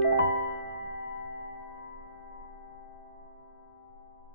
you